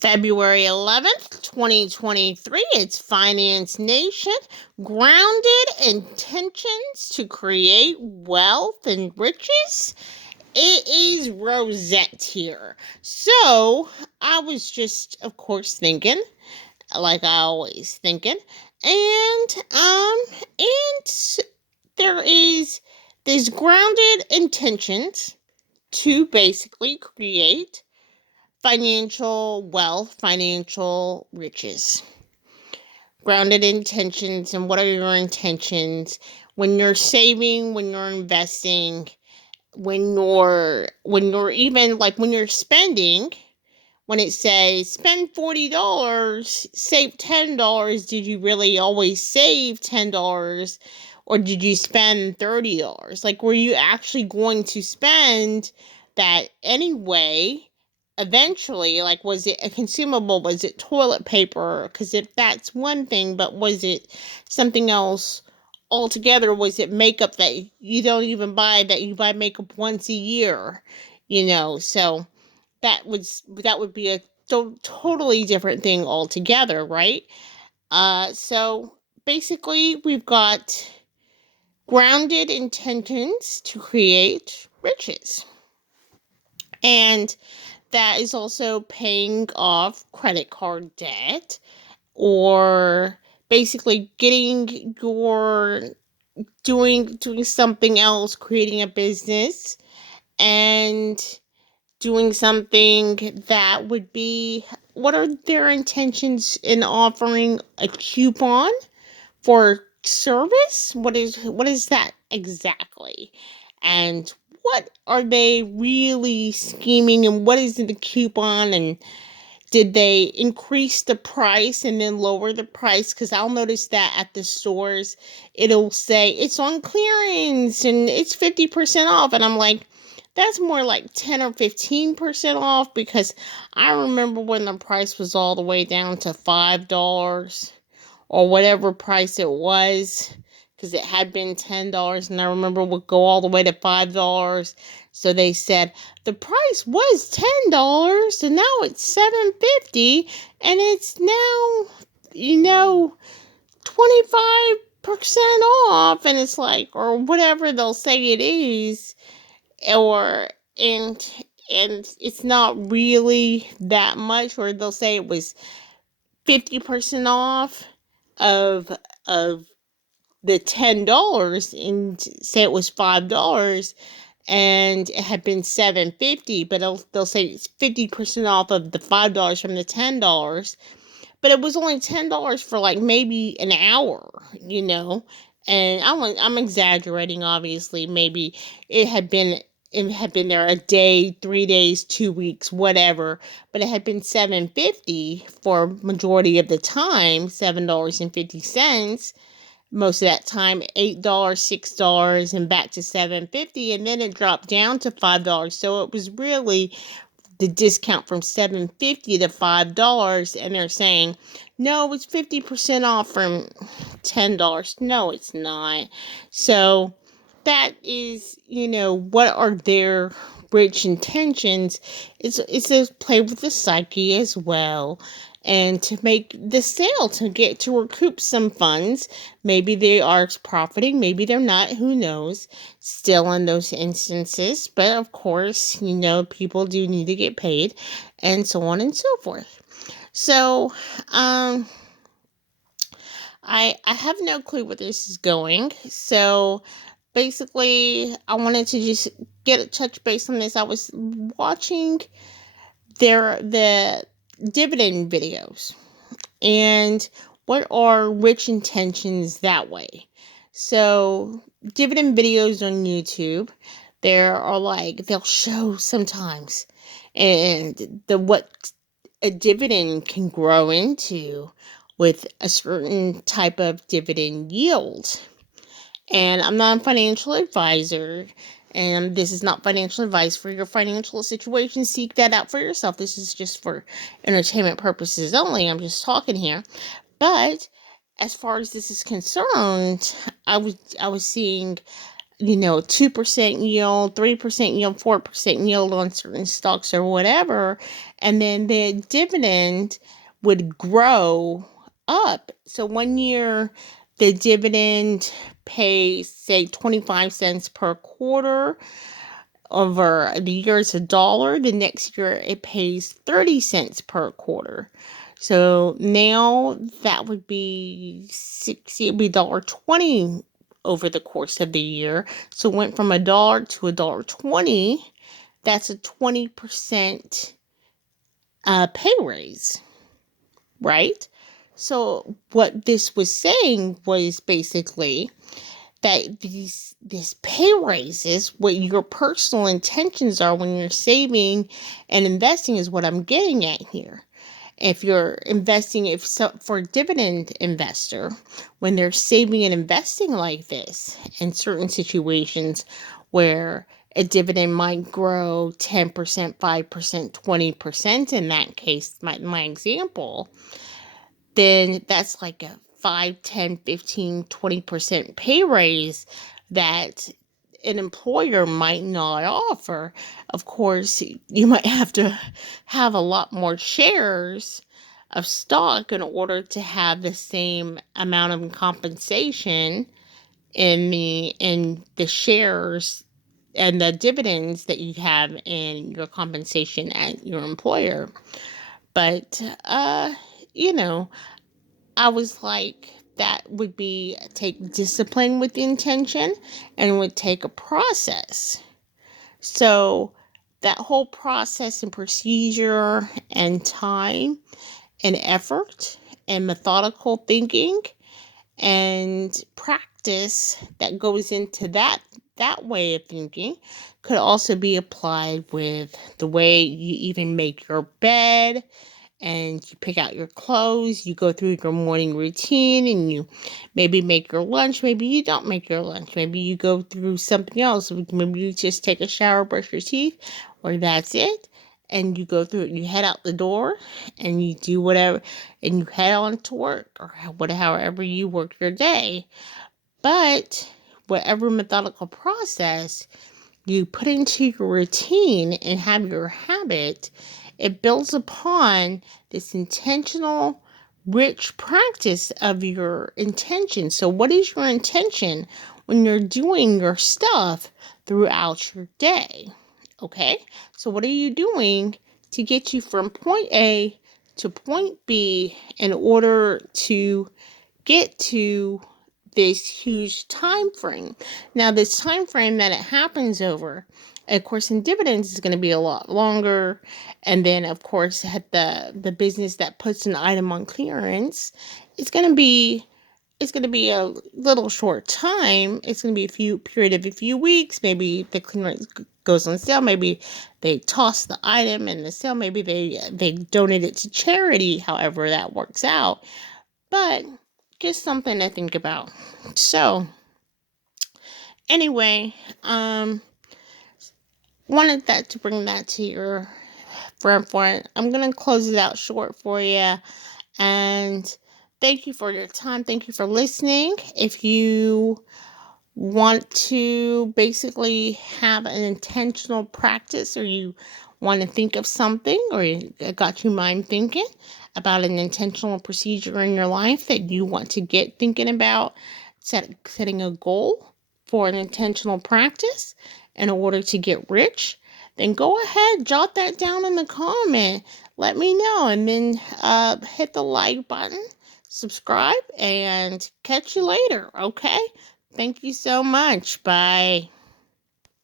February 11th, 2023. It's Finance Nation. Grounded intentions to create wealth and riches. It is Rosette here. So, I was just, of course, thinking, like I always thinking, and there is these grounded intentions to basically create financial wealth, financial riches. Grounded intentions, and what are your intentions when you're saving, when you're investing, when you're even like when you're spending, when it says spend $40, save $10, did you really always save $10? Or did you spend $30? Like, were you actually going to spend that anyway? Eventually, like, was it a consumable? Was it toilet paper? Because if that's one thing, but was it something else altogether? Was it makeup that you don't even buy, that you buy makeup once a year? So that would be a totally different thing altogether, right? So basically, we've got grounded intentions to create riches, and that is also paying off credit card debt, or basically getting your doing something else, creating a business, and doing something that would be, what are their intentions in offering a coupon for service? What is that exactly? And what are they really scheming, and what is in the coupon? And did they increase the price and then lower the price? Because I'll notice that at the stores, it'll say it's on clearance and it's 50% off. And I'm like, that's more like 10 or 15% off, because I remember when the price was all the way down to $5 or whatever price it was, because it had been $10, and I remember it would go all the way to $5. So they said the price was $10 and now it's $7.50, and it's now 25% off, and it's like, or whatever they'll say it is, or and it's not really that much, or they'll say it was 50% off of of the $10, and say it was $5 and it had been $7.50, but they'll say it's 50% off of the $5 from the $10, but it was only $10 for like maybe an hour. And I'm exaggerating, obviously. Maybe it had been it had been there a day, 3 days, 2 weeks, whatever, but it had been $7.50 for majority of the time, $7.50. Most of that time, $8, $6, and back to $7.50, and then it dropped down to $5. So it was really the discount from $7.50 to $5, and they're saying, no, it's 50% off from $10. No, it's not. So that is, what are their rich intentions? It's a play with the psyche as well, and to make the sale, to recoup some funds. Maybe they are profiting, maybe they're not, who knows, still in those instances. But of course, people do need to get paid, and so on and so forth. So I have no clue where this is going. So basically, I wanted to just get a touch base on this. I was watching the dividend videos, and what are rich intentions that way. So dividend videos on YouTube, there are like, they'll show sometimes, and what a dividend can grow into with a certain type of dividend yield. And I'm not a financial advisor, and this is not financial advice for your financial situation. Seek that out for yourself. This is just for entertainment purposes only. I'm just talking here. But as far as this is concerned, I was seeing 2% yield, 3% yield, 4% yield on certain stocks or whatever. And then the dividend would grow up. So one year, the dividend pays, say, 25 cents per quarter. Over the year, it's $1. The next year, it pays 30 cents per quarter. So now that would be 60, it'd be $1.20 over the course of the year. So it went from $1 to $1.20. That's a 20% pay raise, right? So what this was saying was basically that this pay raises, what your personal intentions are when you're saving and investing, is what I'm getting at here. If you're investing, for a dividend investor, when they're saving and investing like this, in certain situations where a dividend might grow 10%, 5%, 20%, in that case, my example, then that's like a 5, 10, 15, 20% pay raise that an employer might not offer. Of course, you might have to have a lot more shares of stock in order to have the same amount of compensation in the shares and the dividends that you have in your compensation at your employer. But you know, I was like, that would take discipline with intention, and would take a process. So that whole process and procedure and time and effort and methodical thinking and practice that goes into that way of thinking could also be applied with the way you even make your bed, and you pick out your clothes, you go through your morning routine, and you maybe make your lunch, maybe you don't make your lunch, maybe you go through something else, maybe you just take a shower, brush your teeth, or that's it, and you go through it, you head out the door, and you do whatever, and you head on to work, or however you work your day. But whatever methodical process you put into your routine and have your habit, it builds upon this intentional, rich practice of your intention. So what is your intention when you're doing your stuff throughout your day? Okay? So what are you doing to get you from point A to point B in order to get to this huge time frame? Now, this time frame that it happens over, of course, in dividends is going to be a lot longer. And then, of course, at the business that puts an item on clearance, it's going to be a little short time. It's going to be a period of a few weeks. Maybe the clearance goes on sale. Maybe they toss the item in the sale. Maybe they donate it to charity. However that works out. But just something to think about. So anyway, wanted that to bring that to your forefront. I'm gonna close it out short for you, and thank you for your time. Thank you for listening. If you want to basically have an intentional practice, or you want to think of something, or you got your mind thinking about an intentional procedure in your life that you want to get thinking about, setting a goal for an intentional practice in order to get rich, then go ahead, jot that down in the comment. Let me know, and then hit the like button, subscribe, and catch you later, okay? Thank you so much. Bye.